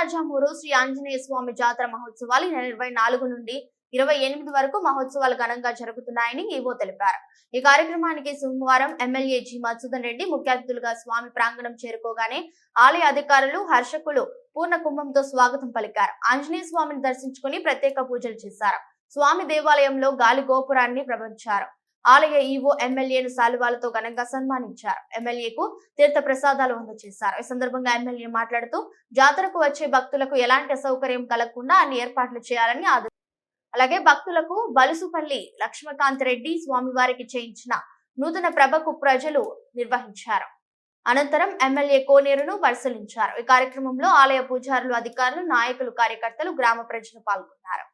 రాజామూరు శ్రీ ఆంజనేయ స్వామి జాతర మహోత్సవాలు 24 నుండి 28 వరకు మహోత్సవాలు ఘనంగా జరుగుతున్నాయని ఈవో తెలిపారు. ఈ కార్యక్రమానికి సోమవారం ఎమ్మెల్యే జి మధుసూదన్ రెడ్డి ముఖ్య అతిథులుగా స్వామి ప్రాంగణం చేరుకోగానే ఆలయ అధికారులు హర్షకులు పూర్ణ కుంభంతో స్వాగతం పలికారు. ఆంజనేయ స్వామిని దర్శించుకుని ప్రత్యేక పూజలు చేశారు. స్వామి దేవాలయంలో గాలి గోపురాన్ని ప్రవహించారు. ఆలయ ఈవో ఎమ్మెల్యేను శాలువాలతో ఘనంగా సన్మానించారు. ఎమ్మెల్యేకు తీర్థ ప్రసాదాలు అందజేశారు. ఈ సందర్భంగా ఎమ్మెల్యే మాట్లాడుతూ జాతరకు వచ్చే భక్తులకు ఎలాంటి అసౌకర్యం కలగకుండా అన్ని ఏర్పాట్లు చేయాలని అలాగే భక్తులకు బలుసుపల్లి లక్ష్మకాంత్ రెడ్డి స్వామివారికి చేయించిన నూతన ప్రభకు ప్రజలు నిర్వహించారు. అనంతరం ఎమ్మెల్యే కోనేరును పరిశీలించారు. ఈ కార్యక్రమంలో ఆలయ పూజారులు, అధికారులు, నాయకులు, కార్యకర్తలు, గ్రామ ప్రజలు పాల్గొన్నారు.